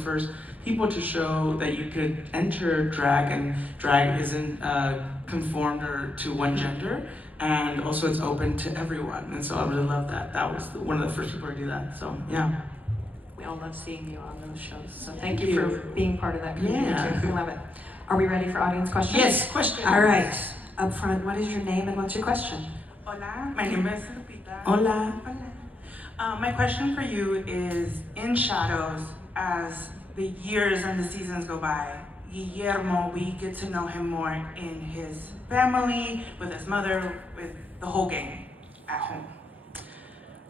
first people to show that you could enter drag, and drag isn't conformed or to one gender, and also it's open to everyone. And so I really love that. That was one of the first people to do that. So yeah. We all love seeing you on those shows. So thank you for being part of that community too. We love it. Are we ready for audience questions? Yes, questions. All right. Up front, what is your name and what's your question? Hola, my name is Lupita. Hola. Hola. My question for you is, in Shadows, as the years and the seasons go by, Guillermo, we get to know him more in his family, with his mother, with the whole gang at home.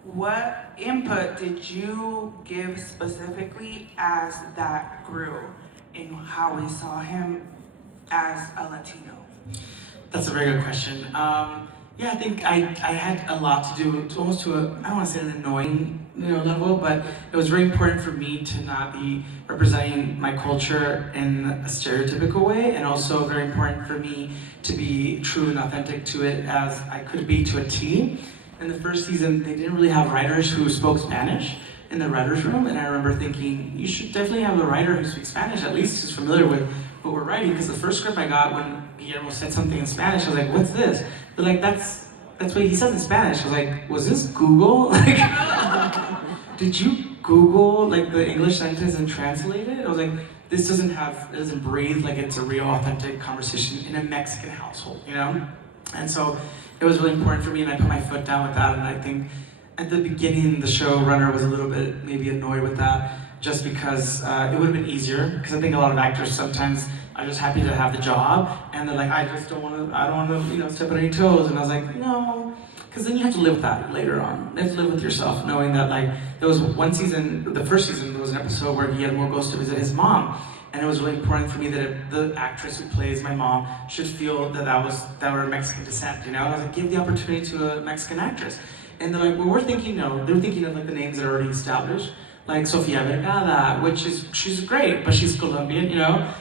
What input did you give specifically as that grew in how we saw him as a Latino? That's a very good question. Yeah, I think I had a lot to do, almost to a, I don't want to say an annoying level, but it was very important for me to not be representing my culture in a stereotypical way, and also very important for me to be true and authentic to it as I could be to a T. In the first season, they didn't really have writers who spoke Spanish in the writer's room, and I remember thinking, you should definitely have a writer who speaks Spanish, at least who's familiar with what we're writing, because the first script I got when Guillermo said something in Spanish, I was like, what's this? They're like, that's what he says in Spanish. I was like, was this Google? Like, did you Google like the English sentence and translate it? I was like, this it doesn't breathe like it's a real authentic conversation in a Mexican household, And so it was really important for me, and I put my foot down with that, and I think at the beginning, the showrunner was a little bit maybe annoyed with that, just because it would have been easier, because I think a lot of actors sometimes are just happy to have the job, and they're like, I don't want to, step on any toes, and I was like, no, because then you have to live with that later on. You have to live with yourself, knowing that like, there was one season, the first season, there was an episode where Guillermo goes to visit his mom, and it was really important for me that the actress who plays my mom should feel that we're Mexican descent, I was like, give the opportunity to a Mexican actress. And they're like, well, we're thinking, no. They're thinking of like the names that are already established, like Sofia Vergara, she's great, but she's Colombian,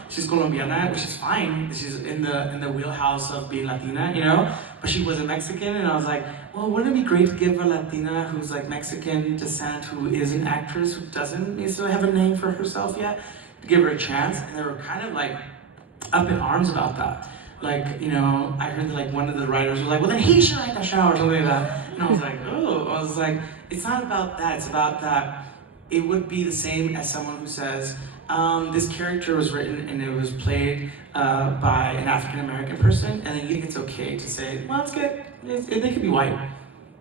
she's Colombiana, which is fine. She's in the wheelhouse of being Latina, but she wasn't Mexican, and I was like, well, wouldn't it be great to give a Latina who's like Mexican descent, who is an actress, who doesn't necessarily have a name for herself yet, to give her a chance? And they were kind of like up in arms about that. Like, I heard that like one of the writers was like, well then he should write the show or something like that. And I was like, it's not about that, it's about that it would be the same as someone who says, this character was written and it was played by an African American person, and then you think it's okay to say, well, it's good, they could be white.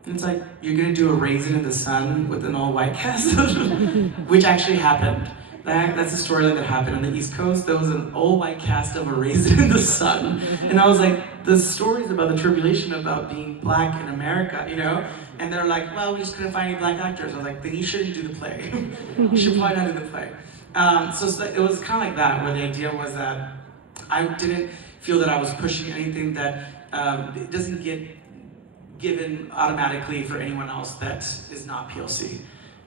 And it's like, you're gonna do a Raisin in the Sun with an all-white cast, which actually happened. That's a storyline that happened on the East Coast. There was an all-white cast of A Raisin in the Sun. And I was like, the stories about the tribulation about being black in America, And they're like, well, we just couldn't find any black actors. I was like, then you shouldn't do the play. You should probably not do the play. So it was kind of like that, where the idea was that I didn't feel that I was pushing anything that it doesn't get given automatically for anyone else that is not POC.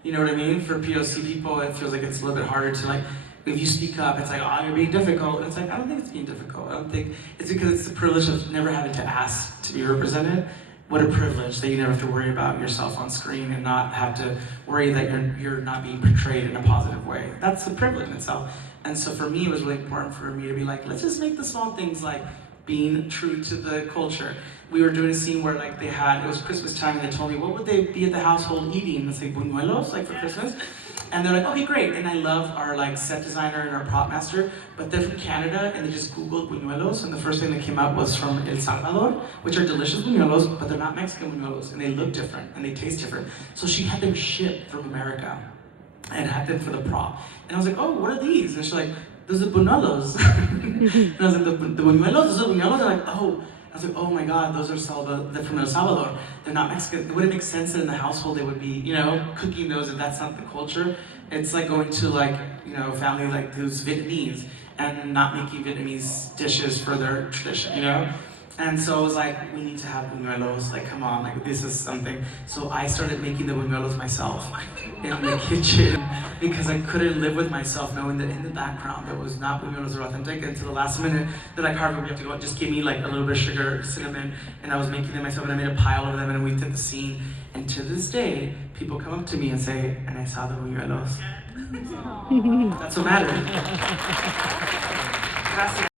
You know what I mean? For POC people, it feels like it's a little bit harder to like, if you speak up, it's like, oh, you're being difficult. And it's like, I don't think it's being difficult. I don't think, it's because it's the privilege of never having to ask to be represented. What a privilege that you never have to worry about yourself on screen and not have to worry that you're not being portrayed in a positive way. That's the privilege in itself. And so for me, it was really important for me to be like, let's just make the small things like being true to the culture. We were doing a scene where like it was Christmas time, and they told me, what would they be at the household eating? It's like buñuelos, like for Christmas. And they're like, okay, great. And I love our like set designer and our prop master, but they're from Canada, and they just Googled buñuelos, and the first thing that came up was from El Salvador, which are delicious buñuelos, but they're not Mexican buñuelos, and they look different, and they taste different. So she had them shipped from America, and had them for the prop. And I was like, oh, what are these? And she's like, those are buñuelos. And I was like, the buñuelos, those are buñuelos? They're like, oh. I was like, oh my God, those are they're from El Salvador. They're not Mexican. It wouldn't make sense that in the household they would be, cooking those if that's not the culture. It's like going to like, family like who's Vietnamese and not making Vietnamese dishes for their tradition, And so I was like, we need to have buñuelos, like come on, like this is something. So I started making the buñuelos myself in the kitchen, because I couldn't live with myself knowing that in the background there was not buñuelos or authentic. And to the last minute, they're like, Harvey, we have to go, just give me like a little bit of sugar, cinnamon. And I was making them myself, and I made a pile of them, and we did the scene. And to this day, people come up to me and say, and I saw the buñuelos. That's what matters. Gracias.